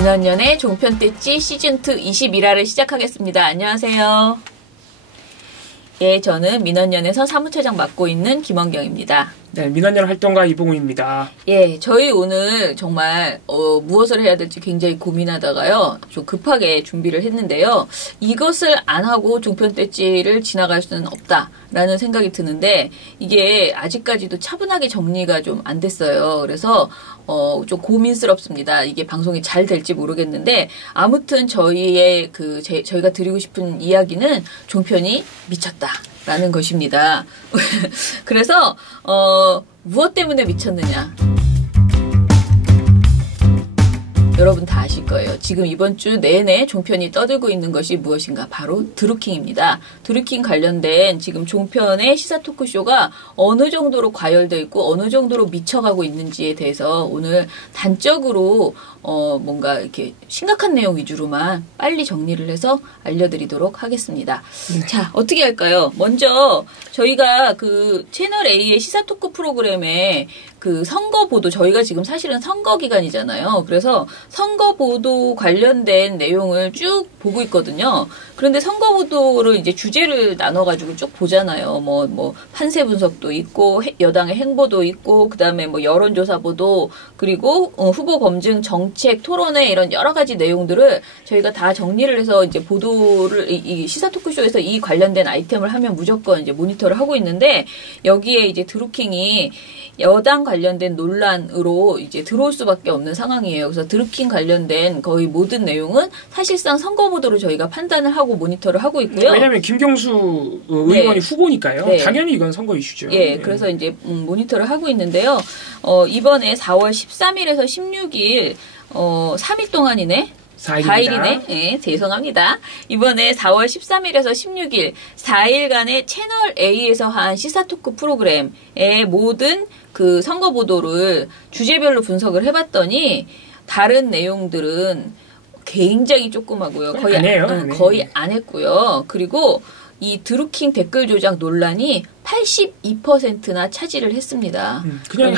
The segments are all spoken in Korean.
민원연의 종편대찌 시즌2 21화를 시작하겠습니다. 안녕하세요. 예, 저는 민원연에서 사무처장 맡고 있는 김원경입니다. 네, 민원연 활동가 이봉우입니다. 예, 저희 오늘 정말 무엇을 해야 될지 굉장히 고민하다가요. 좀 급하게 준비를 했는데요. 이것을 안 하고 종편대찌를 지나갈 수는 없다라는 생각이 드는데 이게 아직까지도 차분하게 정리가 좀 안 됐어요. 그래서 좀 고민스럽습니다. 이게 방송이 잘 될지 모르겠는데 아무튼 저희의 저희가 드리고 싶은 이야기는 종편이 미쳤다라는 것입니다. 그래서 무엇 때문에 미쳤느냐? 여러분 다 아실 거예요. 지금 이번 주 내내 종편이 떠들고 있는 것이 무엇인가? 바로 드루킹입니다. 드루킹 관련된 지금 종편의 시사 토크쇼가 어느 정도로 과열되어 있고 어느 정도로 미쳐가고 있는지에 대해서 오늘 단적으로 뭔가 이렇게 심각한 내용 위주로만 빨리 정리를 해서 알려드리도록 하겠습니다. 네. 자, 어떻게 할까요? 먼저 저희가 그 채널 A의 시사 토크 프로그램에 그 선거 보도, 저희가 지금 사실은 선거 기간이잖아요. 그래서 선거 보도 관련된 내용을 쭉 보고 있거든요. 그런데 선거 보도를 이제 주제를 나눠가지고 쭉 보잖아요. 뭐 판세 분석도 있고, 여당의 행보도 있고, 그 다음에 뭐 여론조사 보도, 그리고 후보 검증, 정책, 토론회 이런 여러 가지 내용들을 저희가 다 정리를 해서 이제 보도를, 이 시사 토크쇼에서 이 관련된 아이템을 하면 무조건 이제 모니터를 하고 있는데, 여기에 이제 드루킹이 여당 관련된 논란으로 이제 들어올 수밖에 없는 상황이에요. 그래서 드루킹 관련된 거의 모든 내용은 사실상 선거 보도로 저희가 판단을 하고 모니터를 하고 있고요. 왜냐하면 김경수 의원이 후보니까요. 네. 당연히 이건 선거 이슈죠. 예, 그래서 이제 모니터를 하고 있는데요. 이번에 4월 13일에서 16일 3일 동안이네. 4일이네. 네, 죄송합니다. 이번에 4월 13일에서 16일 4일간의 채널 A에서 한 시사토크 프로그램의 모든 그 선거 보도를 주제별로 분석을 해봤더니 다른 내용들은 굉장히 조그마고요. 거의 안 했고요. 그리고 이 드루킹 댓글 조작 논란이 82%나 차지를 했습니다. 그냥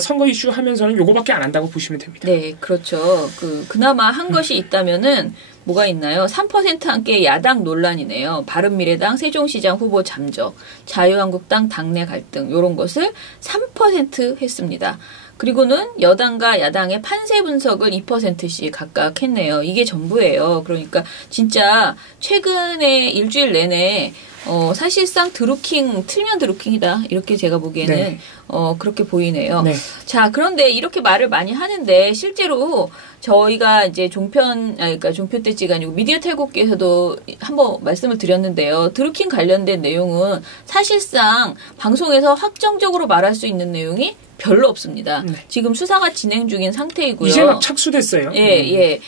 선거 이슈 하면서는 요거밖에 안 한다고 보시면 됩니다. 네, 그렇죠. 그나마 한 것이 있다면은 뭐가 있나요? 3% 함께 야당 논란이네요. 바른미래당 세종시장 후보 잠적, 자유한국당 당내 갈등 이런 것을 3% 했습니다. 그리고는 여당과 야당의 판세 분석을 2%씩 각각 했네요. 이게 전부예요. 그러니까 진짜 최근에 일주일 내내 사실상 틀면 드루킹이다. 이렇게 제가 보기에는 네. 그렇게 보이네요. 네. 자, 그런데 이렇게 말을 많이 하는데 실제로 저희가 이제 그러니까 종편대찌가 아니고 미디어 탈곡기에서도 한번 말씀을 드렸는데요. 드루킹 관련된 내용은 사실상 방송에서 확정적으로 말할 수 있는 내용이 별로 없습니다. 네. 지금 수사가 진행 중인 상태이고요. 이제 막 착수됐어요. 예.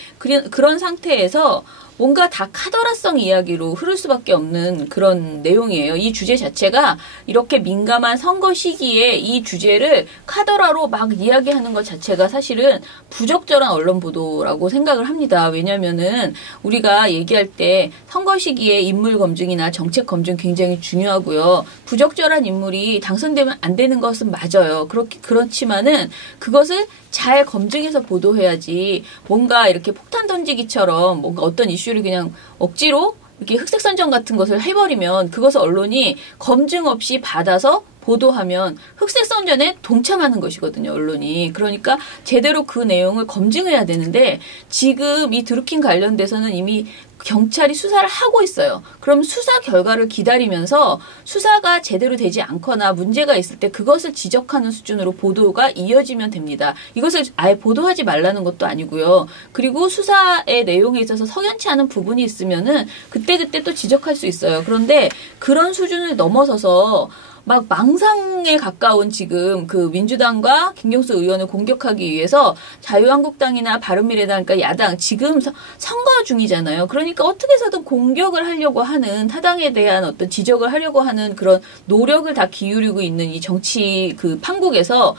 그런 상태에서 뭔가 다 카더라성 이야기로 흐를 수밖에 없는 그런 내용이에요. 이 주제 자체가 이렇게 민감한 선거 시기에 이 주제를 카더라로 막 이야기하는 것 자체가 사실은 부적절한 언론 보도라고 생각을 합니다. 왜냐면은 우리가 얘기할 때 선거 시기에 인물 검증이나 정책 검증 굉장히 중요하고요. 부적절한 인물이 당선되면 안 되는 것은 맞아요. 그렇지만은 그것을 잘 검증해서 보도해야지 뭔가 이렇게 폭탄 던지기처럼 뭔가 어떤 이슈를 그냥 억지로 이렇게 흑색선전 같은 것을 해버리면 그것을 언론이 검증 없이 받아서 보도하면 흑색선전에 동참하는 것이거든요, 언론이. 그러니까 제대로 그 내용을 검증해야 되는데 지금 이 드루킹 관련돼서는 이미 경찰이 수사를 하고 있어요. 그럼 수사 결과를 기다리면서 수사가 제대로 되지 않거나 문제가 있을 때 그것을 지적하는 수준으로 보도가 이어지면 됩니다. 이것을 아예 보도하지 말라는 것도 아니고요. 그리고 수사의 내용에 있어서 석연치 않은 부분이 있으면은 그때그때 또 지적할 수 있어요. 그런데 그런 수준을 넘어서서 막 망상에 가까운 지금 그 민주당과 김경수 의원을 공격하기 위해서 자유한국당이나 바른미래당, 그러니까 야당 지금 선거 중이잖아요. 그러니까 어떻게 해서든 공격을 하려고 하는 타당에 대한 어떤 지적을 하려고 하는 그런 노력을 다 기울이고 있는 이 정치 그 판국에서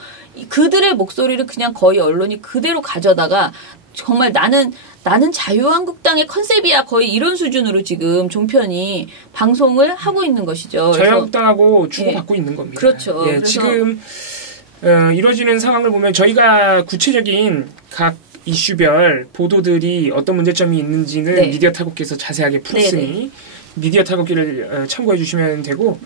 그들의 목소리를 그냥 거의 언론이 그대로 가져다가 정말 나는 자유한국당의 컨셉이야 거의 이런 수준으로 지금 종편이 방송을 하고 있는 것이죠. 자유한국당하고 주고받고 있는 겁니다. 그렇죠. 예, 지금 이루어지는 상황을 보면 저희가 구체적인 각 이슈별 보도들이 어떤 문제점이 있는지는 네. 미디어 탈곡기에서 자세하게 풀었으니 네네. 미디어 탈곡기를 참고해 주시면 되고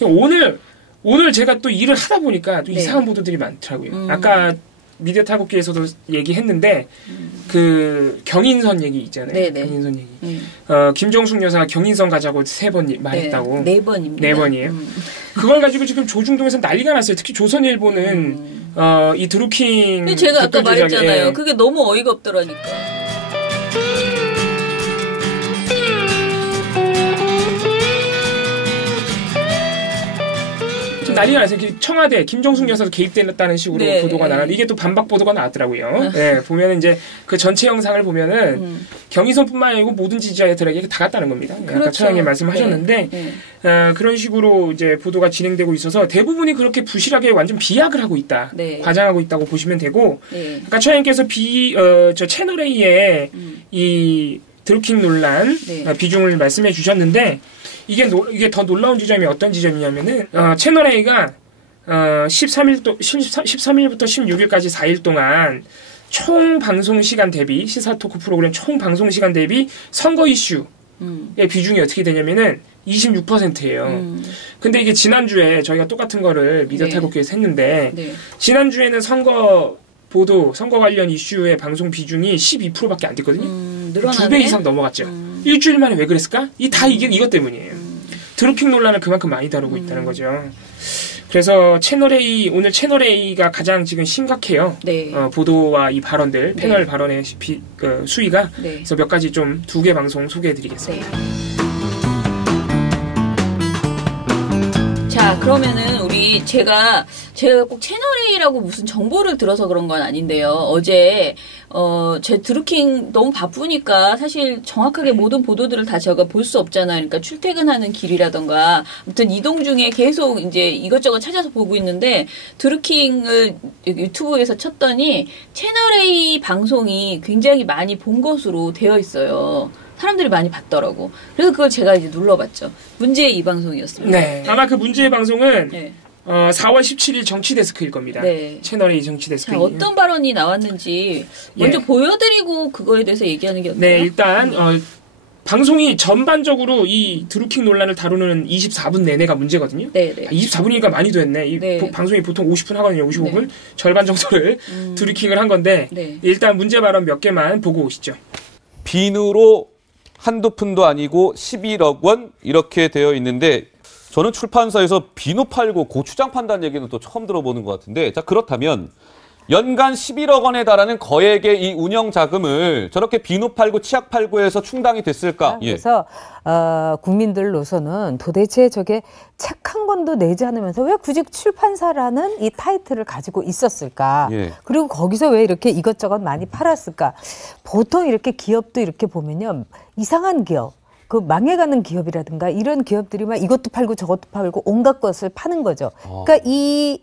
오늘 제가 또 일을 하다 보니까 또 네. 이상한 보도들이 많더라고요. 아까 미디어 탈곡기에서도 얘기했는데 그 경인선 얘기 있잖아요. 네네. 경인선 얘기. 김정숙 여사가 경인선 가자고 3번 말했다고. 네, 4번입니다. 4번이에요. 그걸 가지고 지금 조중동에서 난리가 났어요. 특히 조선일보는 이 드루킹 근데 제가 아까 댓글 조작에, 말했잖아요. 그게 너무 어이가 없더라니까. 좀 난리가 났어요. 청와대 김정숙 여사도 개입됐다는 식으로 네. 보도가 나왔는데 이게 또 반박 보도가 나왔더라고요. 네, 보면 이제 그 전체 영상을 보면은 경인선뿐만 아니고 모든 지지자들에게 다 갔다는 겁니다. 그렇죠. 아까 차장님 말씀하셨는데 그런 식으로 이제 보도가 진행되고 있어서 대부분이 그렇게 부실하게 완전 비약을 하고 있다, 네. 과장하고 있다고 보시면 되고, 네. 아까 차장님께서 저 채널 A의 이 드루킹 논란 네. 비중을 말씀해 주셨는데. 이게 더 놀라운 지점이 어떤 지점이냐면은, 채널 A가, 13일부터 16일까지 4일 동안 총 방송 시간 대비, 시사 토크 프로그램 총 방송 시간 대비 선거 이슈의 비중이 어떻게 되냐면은 26%예요. 근데 이게 지난주에 저희가 똑같은 거를 미디어 탈곡기에서 했는데, 네. 지난주에는 선거 관련 이슈의 방송 비중이 12%밖에 안 됐거든요. 늘어나네. 2배 이상 넘어갔죠. 일주일 만에 왜 그랬을까? 이것 때문이에요. 드루킹 논란을 그만큼 많이 다루고 있다는 거죠. 그래서 오늘 채널 A가 가장 지금 심각해요. 네. 보도와 이 발언들, 패널 네. 발언의 수위가. 네. 그래서 몇 가지 좀 2개 방송 소개해드리겠습니다. 네. 자, 그러면은 제가 꼭 채널A라고 무슨 정보를 들어서 그런 건 아닌데요. 어제 제 드루킹 너무 바쁘니까 사실 정확하게 모든 보도들을 다 제가 볼 수 없잖아요. 그러니까 출퇴근하는 길이라던가 아무튼 이동 중에 계속 이제 이것저것 찾아서 보고 있는데 드루킹을 유튜브에서 쳤더니 채널A 방송이 굉장히 많이 본 것으로 되어 있어요. 사람들이 많이 봤더라고. 그래서 그걸 제가 이제 눌러봤죠. 문제의 이 방송이었습니다. 네. 아마 그 문제의 방송은 네. 4월 17일 정치데스크일 겁니다. 네. 채널A 정치데스크. 자, 어떤 발언이 나왔는지 먼저 보여드리고 그거에 대해서 얘기하는 게 어때요? 네, 일단 방송이 전반적으로 이 드루킹 논란을 다루는 24분 내내가 문제거든요. 네, 네. 24분이니까 많이 됐네. 네. 방송이 보통 50분 하거든요. 55분. 네. 절반 정도를 드루킹을 한 건데 네. 일단 문제 발언 몇 개만 보고 오시죠. 비누로 한두 푼도 아니고 11억 원 이렇게 되어 있는데 저는 출판사에서 비누 팔고 고추장 판다는 얘기는 또 처음 들어보는 것 같은데 자 그렇다면 연간 11억 원에 달하는 거액의 이 운영 자금을 저렇게 비누 팔고 치약 팔고 해서 충당이 됐을까? 그래서 국민들로서는 도대체 저게 책 한 권도 내지 않으면서 왜 굳이 출판사라는 이 타이틀을 가지고 있었을까? 예. 그리고 거기서 왜 이렇게 이것저것 많이 팔았을까? 보통 이렇게 기업도 이렇게 보면요. 이상한 기업. 그 망해가는 기업이라든가 이런 기업들이 막 이것도 팔고 저것도 팔고 온갖 것을 파는 거죠. 그러니까 이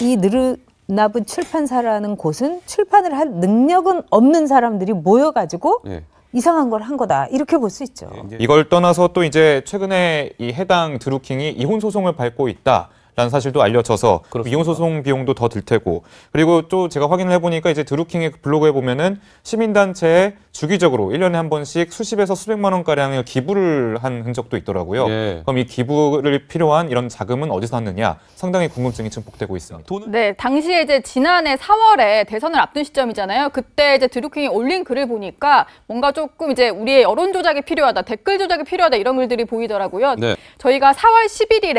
느르나브 출판사라는 곳은 출판을 할 능력은 없는 사람들이 모여가지고 예. 이상한 걸 한 거다. 이렇게 볼 수 있죠. 이걸 떠나서 또 이제 최근에 이 해당 드루킹이 이혼 소송을 밟고 있다. 라는 사실도 알려져서 그렇습니다. 이혼 소송 비용도 더 들 테고 그리고 또 제가 확인을 해보니까 이제 드루킹의 블로그에 보면은 시민단체에 주기적으로 1년에 한 번씩 수십에서 수백만 원가량의 기부를 한 흔적도 있더라고요. 예. 그럼 이 기부를 필요한 이런 자금은 어디서 났느냐 상당히 궁금증이 증폭되고 있습니다. 네, 당시에 이제 지난해 4월에 대선을 앞둔 시점이잖아요. 그때 이제 드루킹이 올린 글을 보니까 뭔가 조금 이제 우리의 여론 조작이 필요하다, 댓글 조작이 필요하다 이런 글들이 보이더라고요. 네. 저희가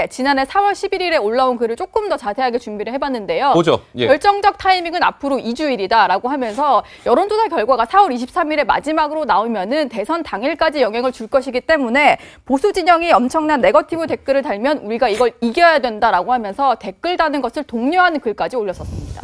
지난해 4월 11일에 올라온 글을 조금 더 자세하게 준비를 해봤는데요. 보죠. 예. 결정적 타이밍은 앞으로 2주일이다라고 하면서 여론조사 결과가 4월 23일에 마지막으로 나오면은 대선 당일까지 영향을 줄 것이기 때문에 보수 진영이 엄청난 네거티브 댓글을 달면 우리가 이걸 이겨야 된다라고 하면서 댓글 다는 것을 독려하는 글까지 올렸었습니다.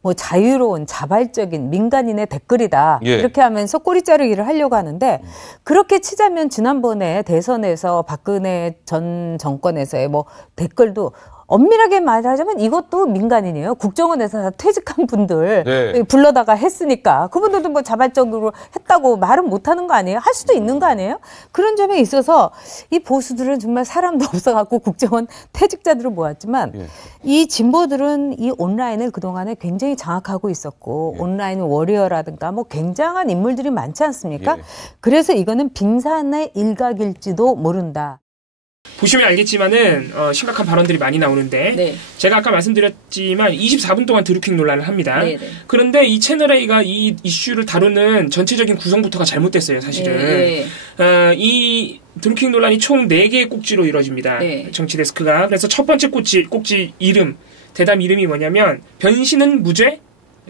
뭐 자유로운 자발적인 민간인의 댓글이다. 예. 이렇게 하면서 꼬리 자르기를 하려고 하는데 그렇게 치자면 지난번에 대선에서 박근혜 전 정권에서의 뭐 댓글도 엄밀하게 말하자면 이것도 민간인이에요. 국정원에서 다 퇴직한 분들 네. 불러다가 했으니까 그분들도 뭐 자발적으로 했다고 말은 못하는 거 아니에요? 할 수도 있는 거 아니에요? 그런 점에 있어서 이 보수들은 정말 사람도 없어갖고 국정원 퇴직자들을 모았지만 예. 이 진보들은 이 온라인을 그동안에 굉장히 장악하고 있었고 예. 온라인 워리어라든가 뭐 굉장한 인물들이 많지 않습니까? 예. 그래서 이거는 빙산의 일각일지도 모른다. 보시면 알겠지만은 심각한 발언들이 많이 나오는데 네. 제가 아까 말씀드렸지만 24분 동안 드루킹 논란을 합니다. 네, 네. 그런데 이 채널A가 이 이슈를 다루는 전체적인 구성부터가 잘못됐어요. 사실은. 네, 이 드루킹 논란이 총 4개의 꼭지로 이루어집니다. 네. 정치 데스크가. 그래서 첫 번째 꼭지 이름, 대담 이름이 뭐냐면 변신은 무죄?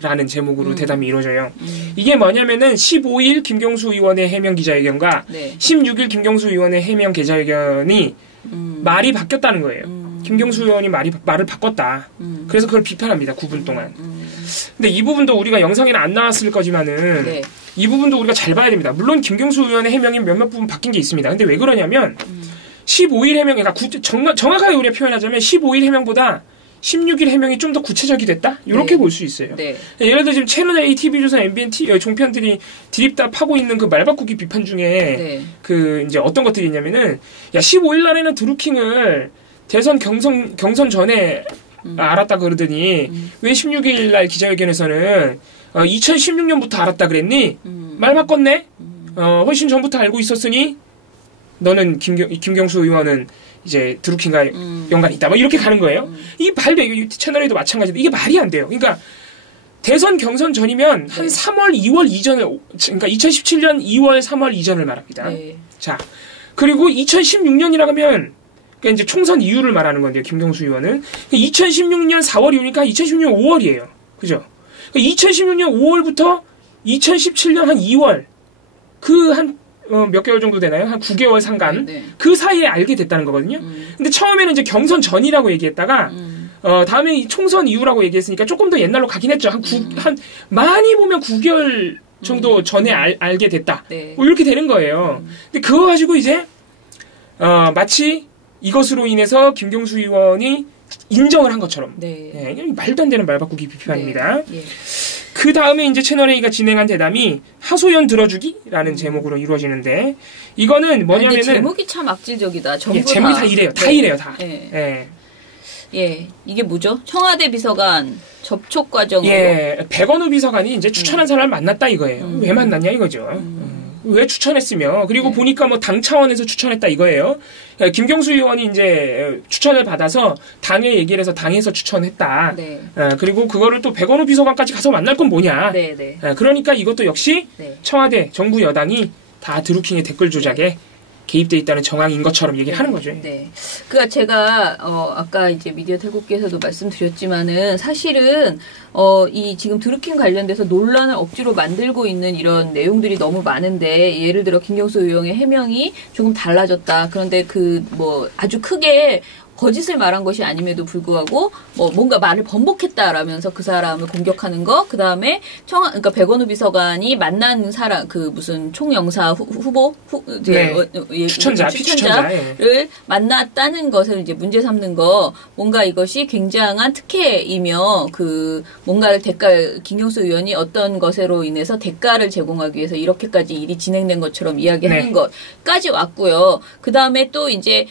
라는 제목으로 대담이 이루어져요. 이게 뭐냐면은 15일 김경수 의원의 해명 기자회견과 네. 16일 김경수 의원의 해명 기자회견이 말이 바뀌었다는 거예요. 김경수 의원이 말을 바꿨다. 그래서 그걸 비판합니다. 9분 동안. 근데 이 부분도 우리가 영상에는 안 나왔을 거지만은 네. 이 부분도 우리가 잘 봐야 됩니다. 물론 김경수 의원의 해명이 몇몇 부분 바뀐 게 있습니다. 근데 왜 그러냐면 15일 해명, 그러니까 정확하게 우리가 표현하자면 15일 해명보다 16일 해명이 좀 더 구체적이 됐다? 이렇게 네. 볼 수 있어요. 네. 예를 들어 지금 채널A, TV조선, MBN 종편들이 드립다 파고 있는 그 말바꾸기 비판 중에 네. 그 이제 어떤 것들이 있냐면은 야 15일 날에는 드루킹을 대선 경선 전에 알았다 그러더니 왜 16일 날 기자회견에서는 2016년부터 알았다 그랬니? 말 바꿨네? 훨씬 전부터 알고 있었으니 너는 김경수 의원은 이제 드루킹과 연관이 있다. 뭐 이렇게 가는 거예요. 이 말도 채널에도 마찬가지인데 이게 말이 안 돼요. 그러니까 대선 경선 전이면 한 3월, 2월 이전을, 그러니까 2017년 2월, 3월 이전을 말합니다. 네. 자, 그리고 2016년이라고 하면 그러니까 이제 총선 이후를 말하는 건데요. 김경수 의원은 2016년 4월 이후니까 2016년 5월이에요. 그죠? 2016년 5월부터 2017년 한 2월 그 한 몇 개월 정도 되나요? 한 9개월 상간. 네. 그 사이에 알게 됐다는 거거든요. 근데 처음에는 이제 경선 전이라고 얘기했다가, 다음에 이 총선 이후라고 얘기했으니까 조금 더 옛날로 가긴 했죠. 한 많이 보면 9개월 정도 전에 알게 됐다. 네. 뭐 이렇게 되는 거예요. 근데 그거 가지고 이제, 마치 이것으로 인해서 김경수 의원이 인정을 한 것처럼. 네. 예, 말도 안 되는 말바꾸기 비판입니다. 네. 예. 그 다음에 이제 채널A가 진행한 대담이 하소연 들어주기라는 제목으로 이루어지는데 이거는 뭐냐면은 근데 제목이 참 악질적이다. 전부 예, 제목이 다 이래요. 다 네. 이래요. 다. 예. 예. 예. 이게 뭐죠? 청와대 비서관 접촉 과정으로. 예. 백원우 비서관이 이제 추천한 사람을 만났다 이거예요. 왜 만났냐 이거죠. 왜 추천했으며 그리고 보니까 뭐 당 차원에서 추천했다 이거예요. 김경수 의원이 이제 추천을 받아서 당에 얘기를 해서 당에서 추천했다. 네. 그리고 그거를 또 백원우 비서관까지 가서 만날 건 뭐냐. 네, 네. 그러니까 이것도 역시 네. 청와대 정부 여당이 다 드루킹의 댓글 조작에 개입돼 있다는 정황인 것처럼 얘기를 하는 거죠. 네. 그러니까 제가 아까 이제 미디어 태국께서도 말씀드렸지만은 사실은 이 지금 드루킹 관련돼서 논란을 억지로 만들고 있는 이런 내용들이 너무 많은데 예를 들어 김경수 의원의 해명이 조금 달라졌다. 그런데 그 뭐 아주 크게 거짓을 말한 것이 아님에도 불구하고 뭐 뭔가 말을 번복했다라면서 그 사람을 공격하는 거, 그 다음에 그러니까 백원우 비서관이 만난 사람 그 무슨 총영사 후보 네. 추천자를 만났다는 것을 이제 문제 삼는 거, 뭔가 이것이 굉장한 특혜이며 그 뭔가를 김경수 의원이 어떤 것으로 인해서 대가를 제공하기 위해서 이렇게까지 일이 진행된 것처럼 이야기하는 네. 것까지 왔고요. 그 다음에 또 이제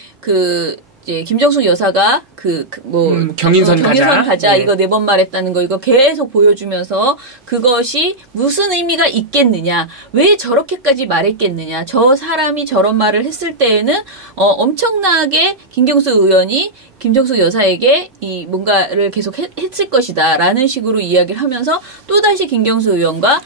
이제 김정숙 여사가 경인선 가자 네. 이거 4번 말했다는 거 이거 계속 보여주면서 그것이 무슨 의미가 있겠느냐, 왜 저렇게까지 말했겠느냐, 저 사람이 저런 말을 했을 때에는 엄청나게 김경수 의원이 김정숙 여사에게 이 뭔가를 계속 했을 것이다라는 식으로 이야기를 하면서 또다시 김경수 의원과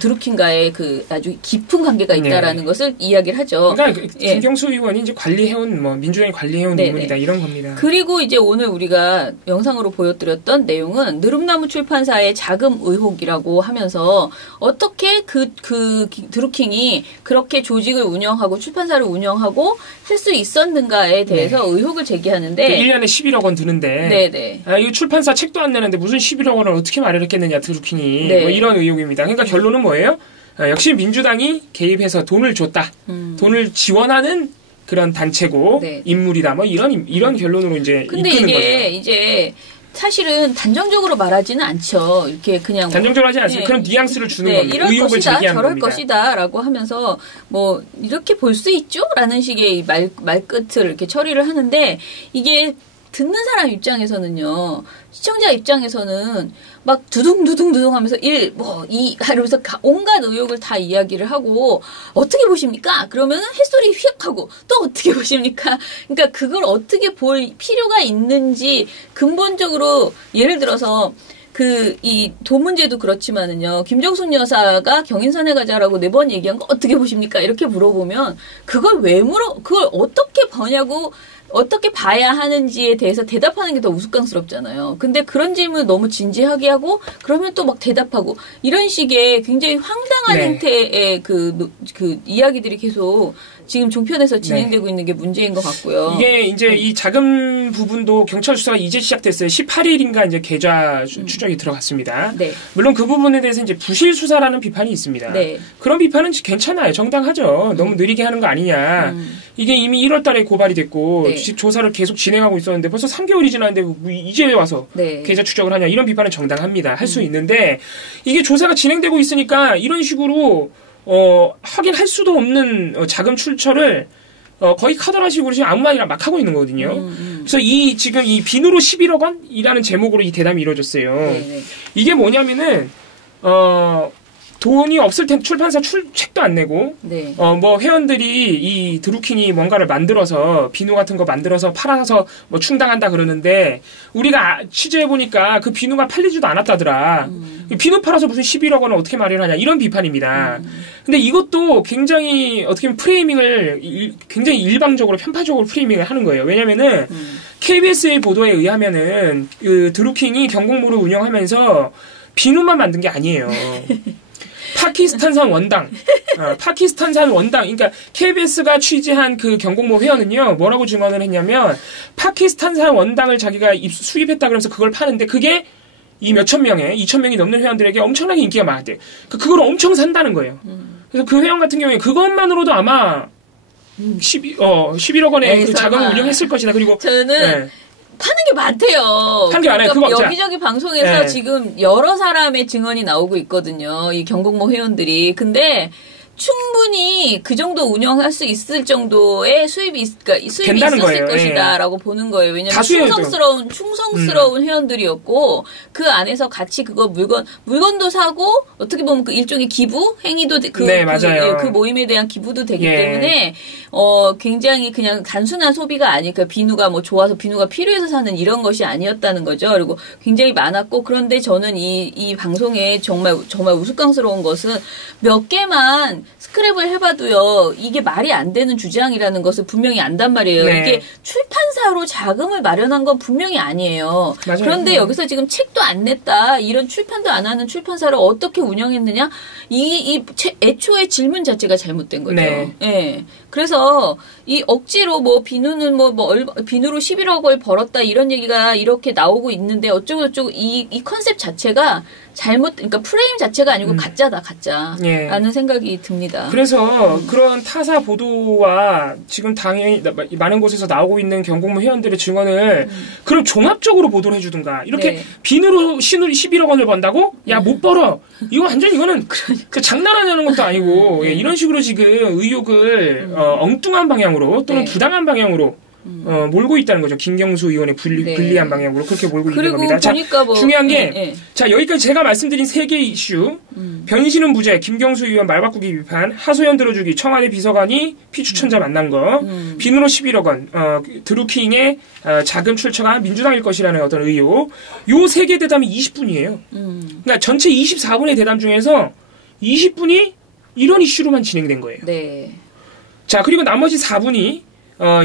드루킹과의 아주 깊은 관계가 있다라는 것을 이야기를 하죠. 그러니까 김경수 의원이 이제 관리해온 민주당이 관리해온 인물이다 이런 겁니다. 그리고 이제 오늘 우리가 영상으로 보여드렸던 내용은 느릅나무 출판사의 자금 의혹이라고 하면서 어떻게 드루킹이 그렇게 조직을 운영하고 출판사를 운영하고 할 수 있었는가에 대해서 의혹을 제기하는데 1년에 11억 원 드는데 네네. 이 출판사 책도 안 내는데 무슨 11억 원을 어떻게 마련했겠느냐 드루킹이 네. 뭐 이런 의혹입니다. 그러니까 결론은 뭐예요? 역시 민주당이 개입해서 돈을 줬다. 돈을 지원하는 그런 단체고 네. 인물이다. 뭐 이런 결론으로 이제 근데 이끄는 이게 거죠. 이제 사실은 단정적으로 말하지는 않죠. 이렇게 그냥 단정적으로 하지 않습니다. 네. 그런 뉘앙스를 주는 네, 겁니다. 이럴 의혹을 것이다, 제기하는 저럴 겁니다. 것이다라고 하면서 뭐 이렇게 볼 수 있죠라는 식의 말끝을 이렇게 처리를 하는데 이게 듣는 사람 입장에서는요, 시청자 입장에서는 막 두둥두둥두둥 하면서 하면서 온갖 의혹을 다 이야기를 하고 어떻게 보십니까? 그러면 햇소리 휙 하고 또 어떻게 보십니까? 그러니까 그걸 어떻게 볼 필요가 있는지 근본적으로 예를 들어서 이 돈 문제도 그렇지만은요, 김정숙 여사가 경인선에 가자라고 4번 얘기한 거 어떻게 보십니까? 이렇게 물어보면 그걸 그걸 어떻게 보냐고 어떻게 봐야 하는지에 대해서 대답하는 게 더 우스꽝스럽잖아요. 근데 그런 질문을 너무 진지하게 하고 그러면 또 막 대답하고 이런 식의 굉장히 황당한 네. 형태의 그 이야기들이 계속 지금 종편에서 진행되고 있는 게 문제인 것 같고요. 이게 이제 이 자금 부분도 경찰 수사가 이제 시작됐어요. 18일인가 이제 계좌 추적이 들어갔습니다. 네. 물론 그 부분에 대해서 이제 부실 수사라는 비판이 있습니다. 네. 그런 비판은 괜찮아요. 정당하죠. 너무 느리게 하는 거 아니냐. 이게 이미 1월 달에 고발이 됐고 네. 조사를 계속 진행하고 있었는데 벌써 3개월이 지났는데 이제 와서 네. 계좌 추적을 하냐. 이런 비판은 정당합니다. 할 수 있는데 이게 조사가 진행되고 있으니까 이런 식으로 확인할 수도 없는 자금 출처를 거의 카더라식으로 지금 아무 말이나 막 하고 있는 거거든요. 그래서 지금 이 비누로 11억 원이라는 제목으로 이 대담이 이루어졌어요. 네. 이게 뭐냐면은 돈이 없을 텐데 출판사 책도 안 내고 네. 뭐 회원들이 이 드루킹이 뭔가를 만들어서 비누 같은 거 만들어서 팔아서 뭐 충당한다 그러는데 우리가 취재해 보니까 그 비누가 팔리지도 않았다더라. 비누 팔아서 무슨 11억 원을 어떻게 마련하냐 이런 비판입니다. 근데 이것도 굉장히 어떻게 보면 프레이밍을 굉장히 일방적으로 편파적으로 프레이밍을 하는 거예요. 왜냐면은 KBS의 보도에 의하면은 그 드루킹이 경공모를 운영하면서 비누만 만든 게 아니에요. 파키스탄산 원당, 그러니까 KBS가 취재한 그 경공모 회원은요, 뭐라고 증언을 했냐면, 파키스탄산 원당을 자기가 수입했다 그러면서 그걸 파는데, 그게 이 몇천 명의, 2,000명이 넘는 회원들에게 엄청나게 인기가 많았대요. 그걸 엄청 산다는 거예요. 그래서 그 회원 같은 경우에 그것만으로도 아마 11억 원의 그 자금을 운영했을 것이다. 그리고 저는 파는 게 많대요. 파는 게 많아요. 그러니까 여기저기 방송에서 네. 지금 여러 사람의 증언이 나오고 있거든요. 이 경공모 회원들이. 근데 충분히 그 정도 운영할 수 있을 정도의 수입이 있었을 거예요. 것이다라고 보는 거예요. 왜냐하면 다수예요, 충성스러운 회원들이었고 그 안에서 같이 그거 물건도 사고 어떻게 보면 그 일종의 기부 행위도 맞아요. 그 모임에 대한 기부도 되기 예. 때문에 굉장히 그냥 단순한 소비가 아니니까 비누가 뭐 좋아서 비누가 필요해서 사는 이런 것이 아니었다는 거죠. 그리고 굉장히 많았고 그런데 저는 이 방송에 정말 우스꽝스러운 것은 몇 개만 스크랩을 해봐도요, 이게 말이 안 되는 주장이라는 것을 분명히 안단 말이에요. 네. 이게 출판사로 자금을 마련한 건 분명히 아니에요. 맞아요. 그런데 여기서 지금 책도 안 냈다, 이런 출판도 안 하는 출판사를 어떻게 운영했느냐? 애초에 질문 자체가 잘못된 거죠. 네. 예. 그래서 이 억지로 뭐 비누는 비누로 11억 을 벌었다 이런 얘기가 이렇게 나오고 있는데 어쩌고 이 컨셉 자체가 그러니까 프레임 자체가 아니고 가짜다, 가짜. 예. 라는 생각이 듭니다. 그래서 그런 타사 보도와 지금 당연히 많은 곳에서 나오고 있는 경공모 회원들의 증언을 그럼 종합적으로 보도를 해주든가. 이렇게 네. 비누로 11억 원을 번다고? 야, 못 벌어. 이거는 그 장난하냐는 것도 아니고 예, 이런 식으로 지금 의혹을 엉뚱한 방향으로 또는 네. 부당한 방향으로 몰고 있다는 거죠. 김경수 의원의 불리한 방향으로 그렇게 몰고 있는 겁니다. 자, 중요한 게 자, 여기까지 제가 말씀드린 3개 이슈. 변신은 무죄, 김경수 의원 말바꾸기 비판, 하소연 들어주기, 청와대 비서관이 피추천자 만난 거, 비누로 11억 원, 드루킹의 자금 출처가 민주당일 것이라는 어떤 의혹. 요 3개 대담이 20분이에요. 그러니까 전체 24분의 대담 중에서 20분이 이런 이슈로만 진행된 거예요. 네. 자, 그리고 나머지 4분이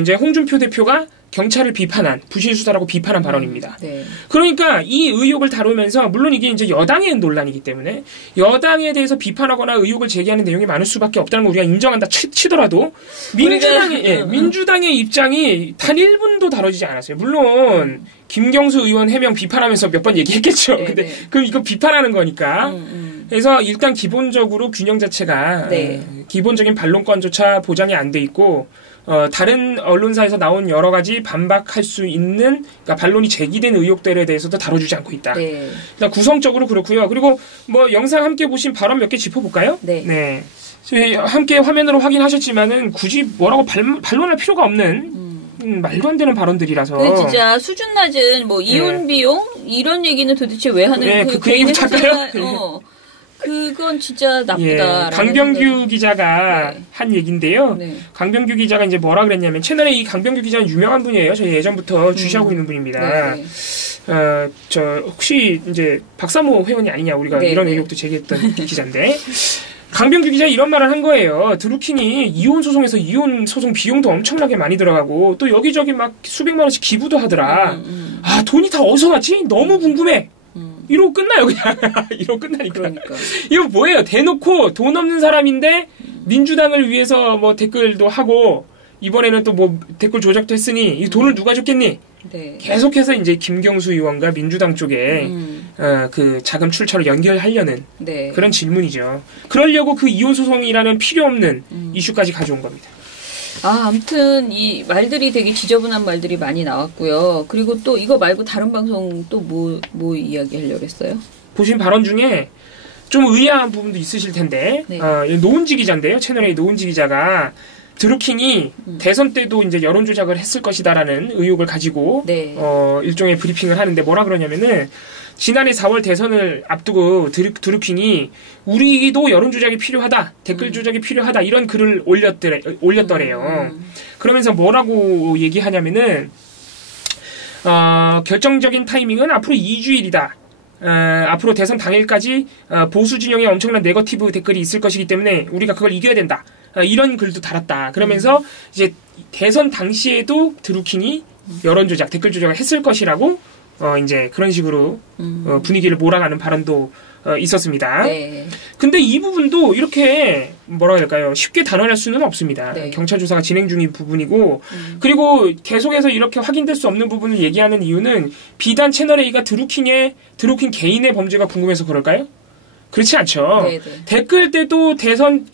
이제 홍준표 대표가 경찰을 비판한, 부실 수사라고 비판한 발언입니다. 네. 그러니까 이 의혹을 다루면서, 물론 이게 이제 여당의 논란이기 때문에, 여당에 대해서 비판하거나 의혹을 제기하는 내용이 많을 수밖에 없다는 걸 우리가 인정한다 치더라도, 민주당의 입장이 단 1분도 다뤄지지 않았어요. 물론, 김경수 의원 해명 비판하면서 몇 번 얘기했겠죠. 네, 근데, 네. 그럼 이거 비판하는 거니까. 그래서 일단 기본적으로 균형 자체가, 네. 기본적인 반론권조차 보장이 안 돼 있고, 다른 언론사에서 나온 여러 가지 반박할 수 있는 그러니까 반론이 제기된 의혹들에 대해서도 다뤄주지 않고 있다. 네. 일단 구성적으로 그렇고요. 그리고 뭐 영상 함께 보신 발언 몇 개 짚어볼까요? 네. 네. 저희 함께 화면으로 확인하셨지만은 굳이 뭐라고 반론할 필요가 없는 말도 안 되는 발언들이라서. 그 진짜 수준 낮은 뭐 이혼 비용 이런 얘기는 도대체 왜 하는 네, 그 얘기부터 할까요? 그건 진짜 나쁘다. 강병규 기자가 네. 한 얘기인데요. 네. 강병규 기자가 이제 뭐라 그랬냐면 채널에 이 강병규 기자는 유명한 분이에요. 저희 예전부터 주시하고 있는 분입니다. 네. 저 혹시 이제 박사모 회원이 아니냐 우리가 네, 이런 네. 의혹도 제기했던 기자인데 강병규 기자 이런 말을 한 거예요. 드루킹이 이혼 소송에서 이혼 소송 비용도 엄청나게 많이 들어가고 또 여기저기 막 수백만 원씩 기부도 하더라. 아 돈이 다 어디서 났지? 너무 궁금해. 이러고 끝나요 그냥. 이러고 끝나니까. 그러니까. 이거 뭐예요? 대놓고 돈 없는 사람인데 민주당을 위해서 뭐 댓글도 하고 이번에는 또 뭐 댓글 조작도 했으니 이 돈을 누가 줬겠니? 네. 계속해서 이제 김경수 의원과 민주당 쪽에 그 자금 출처를 연결하려는 네. 그런 질문이죠. 그러려고 그 이혼 소송이라는 필요 없는 이슈까지 가져온 겁니다. 아무튼 이 말들이 되게 지저분한 말들이 많이 나왔고요. 그리고 또 이거 말고 다른 방송 또 뭐 이야기하려고 했어요? 보신 발언 중에 좀 의아한 부분도 있으실 텐데 네. 노은지 기자인데요. 채널A 노은지 기자가 드루킹이 대선 때도 이제 여론 조작을 했을 것이다라는 의혹을 가지고 네. 일종의 브리핑을 하는데 뭐라 그러냐면은 지난해 4월 대선을 앞두고 드루킹이 우리도 여론 조작이 필요하다, 댓글 조작이 필요하다 이런 글을 올렸더래요. 그러면서 뭐라고 얘기하냐면은 결정적인 타이밍은 앞으로 2주일이다. 앞으로 대선 당일까지 보수 진영에 엄청난 네거티브 댓글이 있을 것이기 때문에 우리가 그걸 이겨야 된다. 이런 글도 달았다. 그러면서 이제 대선 당시에도 드루킹이 여론 조작, 댓글 조작을 했을 것이라고 이제 그런 식으로 분위기를 몰아가는 발언도 있었습니다. 네. 근데 이 부분도 이렇게 뭐라 해야 될까요? 쉽게 단언할 수는 없습니다. 네. 경찰 조사가 진행 중인 부분이고 그리고 계속해서 이렇게 확인될 수 없는 부분을 얘기하는 이유는 비단 채널A가 드루킹 개인의 범죄가 궁금해서 그럴까요? 그렇지 않죠. 네, 네. 댓글 때도 대선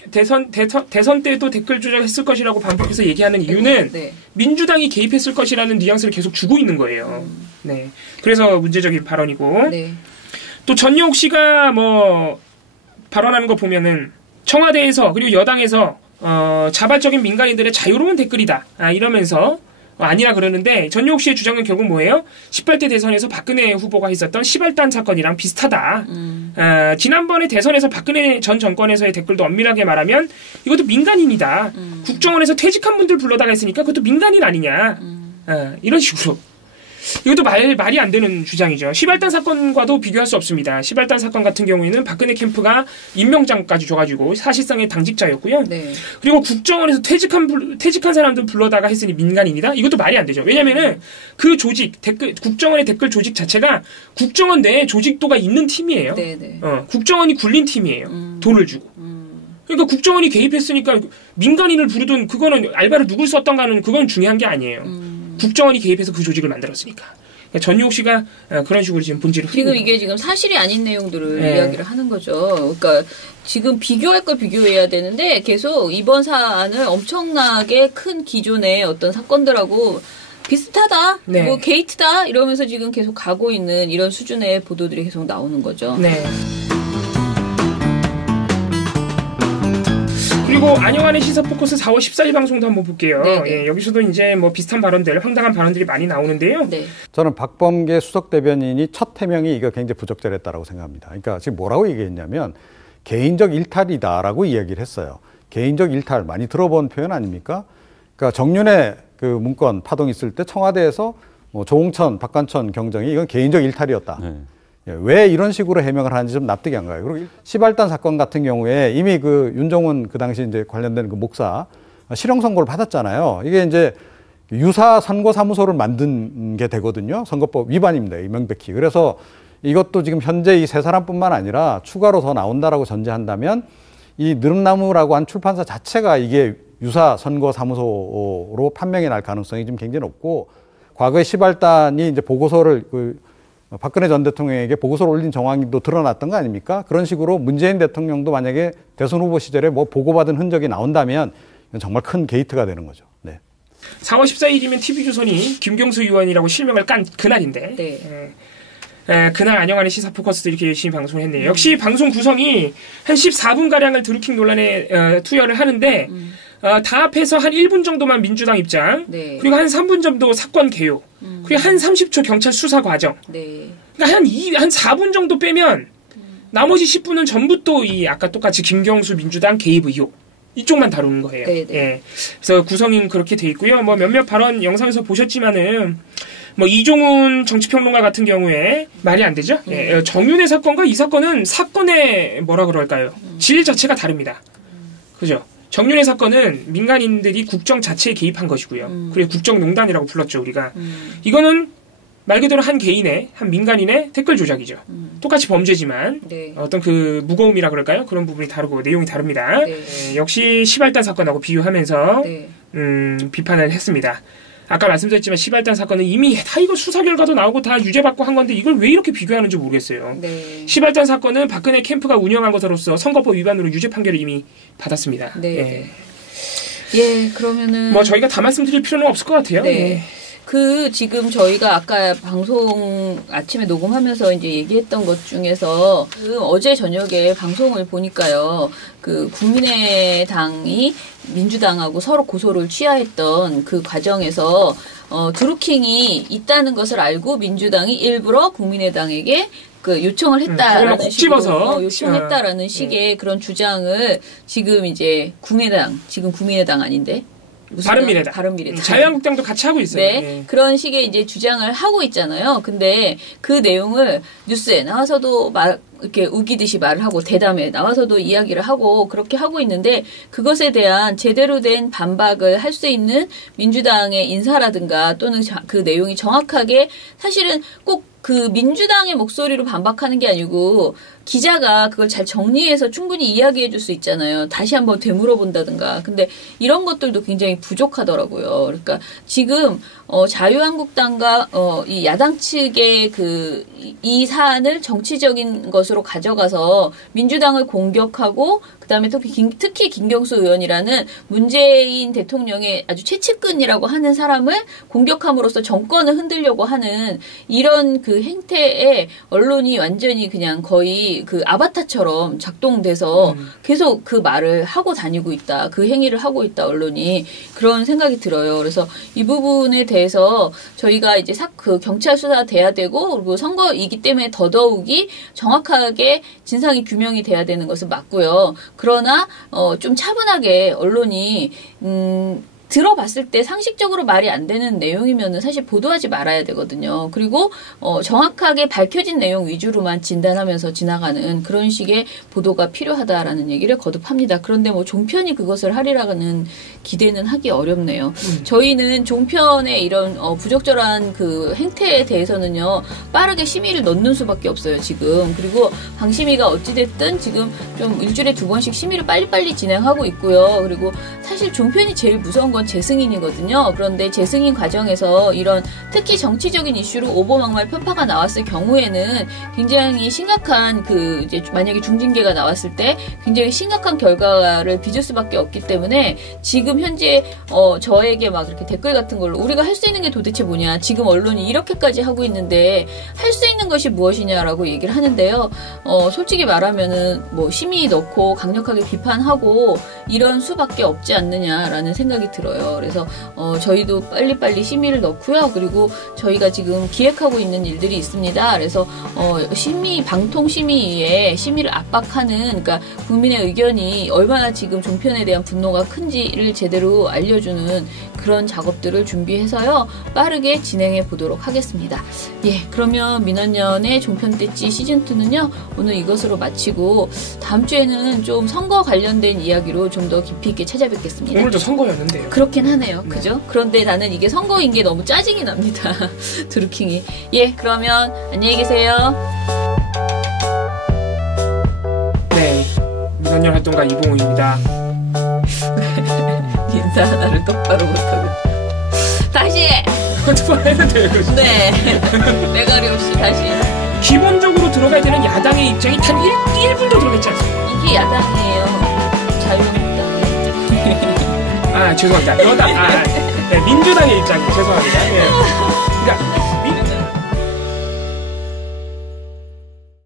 때도 댓글 조작했을 것이라고 반복해서 얘기하는 이유는 네. 민주당이 개입했을 것이라는 뉘앙스를 계속 주고 있는 거예요. 네. 그래서 문제적인 발언이고 네. 또 전용욱 씨가 뭐 발언하는 거 보면은 청와대에서 그리고 여당에서 자발적인 민간인들의 자유로운 댓글이다 이러면서 아니라 그러는데 전용욱 씨의 주장은 결국 뭐예요? 18대 대선에서 박근혜 후보가 했었던 시발단 사건이랑 비슷하다. 지난번에 대선에서 박근혜 전 정권에서의 댓글도 엄밀하게 말하면 이것도 민간인이다. 국정원에서 퇴직한 분들 불러다가 했으니까 그것도 민간인 아니냐. 이런 식으로. 이것도 말이 안 되는 주장이죠. 시발단 사건과도 비교할 수 없습니다. 시발단 사건 같은 경우에는 박근혜 캠프가 임명장까지 줘가지고 사실상의 당직자였고요. 네. 그리고 국정원에서 퇴직한 사람들 불러다가 했으니 민간인이다? 이것도 말이 안 되죠. 왜냐면은 그 조직, 국정원의 댓글 조직 자체가 국정원 내에 조직도가 있는 팀이에요. 네, 네. 국정원이 굴린 팀이에요. 돈을 주고. 그러니까 국정원이 개입했으니까 민간인을 부르든 그거는 알바를 누굴 썼던가는 그건 중요한 게 아니에요. 국정원이 개입해서 그 조직을 만들었으니까. 그러니까 전용욱 씨가 그런 식으로 지금 본질을 지금 이게 지금 사실이 아닌 내용들을 네. 이야기를 하는 거죠. 그러니까 지금 비교할 걸 비교해야 되는데 계속 이번 사안을 엄청나게 큰 기존의 어떤 사건들하고 비슷하다, 네. 뭐 게이트다 이러면서 지금 계속 가고 있는 이런 수준의 보도들이 계속 나오는 거죠. 네. 그리고 안영환의 시사포커스 4월 14일 방송도 한번 볼게요. 예, 여기서도 이제 뭐 비슷한 발언들, 황당한 발언들이 많이 나오는데요. 네. 저는 박범계 수석 대변인이 첫 해명이 이거 굉장히 부적절했다라고 생각합니다. 그러니까 지금 뭐라고 얘기했냐면 개인적 일탈이다라고 이야기를 했어요. 개인적 일탈 많이 들어본 표현 아닙니까? 그러니까 정윤회 그 문건 파동 있을 때 청와대에서 뭐 조홍천, 박관천 경정이 이건 개인적 일탈이었다. 네. 왜 이런 식으로 해명을 하는지 좀 납득이 안 가요. 그리고 시발단 사건 같은 경우에 이미 그 윤정훈 그 당시 이제 관련된 그 목사 실형 선고를 받았잖아요. 이게 이제 유사 선고 사무소를 만든 게 되거든요. 선거법 위반입니다. 명백히. 그래서 이것도 지금 현재 이 세 사람뿐만 아니라 추가로 더 나온다라고 전제한다면 이 느릅나무라고 한 출판사 자체가 이게 유사 선거 사무소로 판명이 날 가능성이 지금 굉장히 높고 과거에 시발단이 이제 보고서를 박근혜 전 대통령에게 보고서를 올린 정황도 드러났던 거 아닙니까? 그런 식으로 문재인 대통령도 만약에 대선 후보 시절에 뭐 보고받은 흔적이 나온다면 이건 정말 큰 게이트가 되는 거죠. 네. 4월 14일이면 TV조선이 김경수 의원이라고 실명을 깐 그날인데 네. 그날 안영환의 시사 포커스도 이렇게 열심히 방송을 했네요. 역시 방송 구성이 한 14분가량을 드루킹 논란에 투여를 하는데 다 합해서 한 1분 정도만 민주당 입장, 네. 그리고 한 3분 정도 사건 개요, 그리고 한 30초 경찰 수사 과정. 네. 그러니까 한 4분 정도 빼면 나머지 10분은 전부 또 아까 똑같이 김경수 민주당 개입 의혹 이쪽만 다루는 거예요. 네, 네. 예. 그래서 구성은 그렇게 돼 있고요. 뭐 몇몇 발언 영상에서 보셨지만은 뭐 이종훈 정치평론가 같은 경우에 말이 안 되죠. 예. 정윤회 사건과 이 사건은 사건의 뭐라 그럴까요? 질 자체가 다릅니다. 그죠? 정윤회 사건은 민간인들이 국정 자체에 개입한 것이고요. 그래서 국정농단이라고 불렀죠, 우리가. 이거는 말 그대로 한 개인의, 한 민간인의 댓글 조작이죠. 똑같이 범죄지만 네. 어떤 그 무거움이라 그럴까요? 그런 부분이 다르고 내용이 다릅니다. 네. 역시 시발단 사건하고 비유하면서 네. 비판을 했습니다. 아까 말씀드렸지만 시발단 사건은 이미 다 이거 수사 결과도 나오고 다 유죄받고 한 건데 이걸 왜 이렇게 비교하는지 모르겠어요. 네. 시발단 사건은 박근혜 캠프가 운영한 것으로서 선거법 위반으로 유죄 판결을 이미 받았습니다. 네. 예. 예, 그러면은 뭐 저희가 다 말씀드릴 필요는 없을 것 같아요. 네. 예. 지금 저희가 아까 방송 아침에 녹음하면서 이제 얘기했던 것 중에서 어제 저녁에 방송을 보니까요. 국민의당이 민주당하고 서로 고소를 취하했던 그 과정에서 드루킹이 있다는 것을 알고 민주당이 일부러 국민의당에게 요청을 했다라는 콕 식으로 집어서 요청했다라는 식의 그런 주장을 지금 이제 지금 국민의당 아닌데 바른미래당. 자유한국당도 같이 하고 있어요. 네. 예. 그런 식의 이제 주장을 하고 있잖아요. 근데 그 내용을 뉴스에 나와서도 이렇게 우기듯이 말을 하고 대담에 나와서도 이야기를 하고 그렇게 하고 있는데 그것에 대한 제대로 된 반박을 할 수 있는 민주당의 인사라든가 또는 그 내용이 정확하게 사실은 꼭 그 민주당의 목소리로 반박하는 게 아니고 기자가 그걸 잘 정리해서 충분히 이야기해 줄 수 있잖아요. 다시 한번 되물어본다든가. 근데 이런 것들도 굉장히 부족하더라고요. 그러니까 지금 자유한국당과 이 야당 측의 이 사안을 정치적인 것으로 가져가서 민주당을 공격하고 그다음에 특히 김경수 의원이라는 문재인 대통령의 아주 최측근이라고 하는 사람을 공격함으로써 정권을 흔들려고 하는 이런 그 행태에 언론이 완전히 그냥 거의 그 아바타처럼 작동돼서 계속 그 말을 하고 다니고 있다. 그 행위를 하고 있다. 언론이. 그런 생각이 들어요. 그래서 이 부분에 대해서 저희가 이제 경찰 수사 돼야 되고 그리고 선거이기 때문에 더더욱이 정확하게 진상이 규명이 돼야 되는 것은 맞고요. 그러나 좀 차분하게 언론이 들어봤을 때 상식적으로 말이 안 되는 내용이면은 사실 보도하지 말아야 되거든요. 그리고 정확하게 밝혀진 내용 위주로만 진단하면서 지나가는 그런 식의 보도가 필요하다라는 얘기를 거듭합니다. 그런데 뭐 종편이 그것을 하리라는 기대는 하기 어렵네요. 저희는 종편의 이런 부적절한 그 행태에 대해서는요 빠르게 심의를 넣는 수밖에 없어요 지금. 그리고 방심위가 어찌됐든 지금 좀 일주일에 2번씩 심의를 빨리빨리 진행하고 있고요. 그리고 사실 종편이 제일 무서운 건 재승인이거든요. 그런데 재승인 과정에서 이런 특히 정치적인 이슈로 오보막말 편파가 나왔을 경우에는 굉장히 심각한 이제 만약에 중징계가 나왔을 때 굉장히 심각한 결과를 빚을 수밖에 없기 때문에 지금 현재 저에게 막 이렇게 댓글 같은 걸로 우리가 할 수 있는 게 도대체 뭐냐. 지금 언론이 이렇게까지 하고 있는데 할 수 있는 것이 무엇이냐라고 얘기를 하는데요. 솔직히 말하면은 뭐 심의 넣고 강력하게 비판하고 이런 수밖에 없지 않느냐라는 생각이 들어요. 그래서 저희도 빨리빨리 심의를 넣고요. 그리고 저희가 지금 기획하고 있는 일들이 있습니다. 그래서 방통심의에 심의를 압박하는 그러니까 국민의 의견이 얼마나 지금 종편에 대한 분노가 큰지를 제대로 알려주는 그런 작업들을 준비해서요. 빠르게 진행해 보도록 하겠습니다. 예, 그러면 민원연의 종편대지 시즌2는요. 오늘 이것으로 마치고 다음 주에는 좀 선거 관련된 이야기로 좀 더 깊이 있게 찾아뵙겠습니다. 오늘도 선거였는데요. 그렇긴 하네요. 그죠? 그런데 나는 이게 선거인 게 너무 짜증이 납니다. 드루킹이. 예, 그러면 안녕히 계세요. 네, 민원연 활동가 이봉우입니다. 인사 하나를 똑바로 못하고. 다시! 똑바로 해도 돼요. 네. 매가리 없이 다시. 기본적으로 들어가야 되는 야당의 입장이 단 1분도 들어있지 않습니다. 이게 야당이에요. 자유한국당이. 죄송합니다. 여당. 민주당의 입장 죄송합니다. 예. 그러니까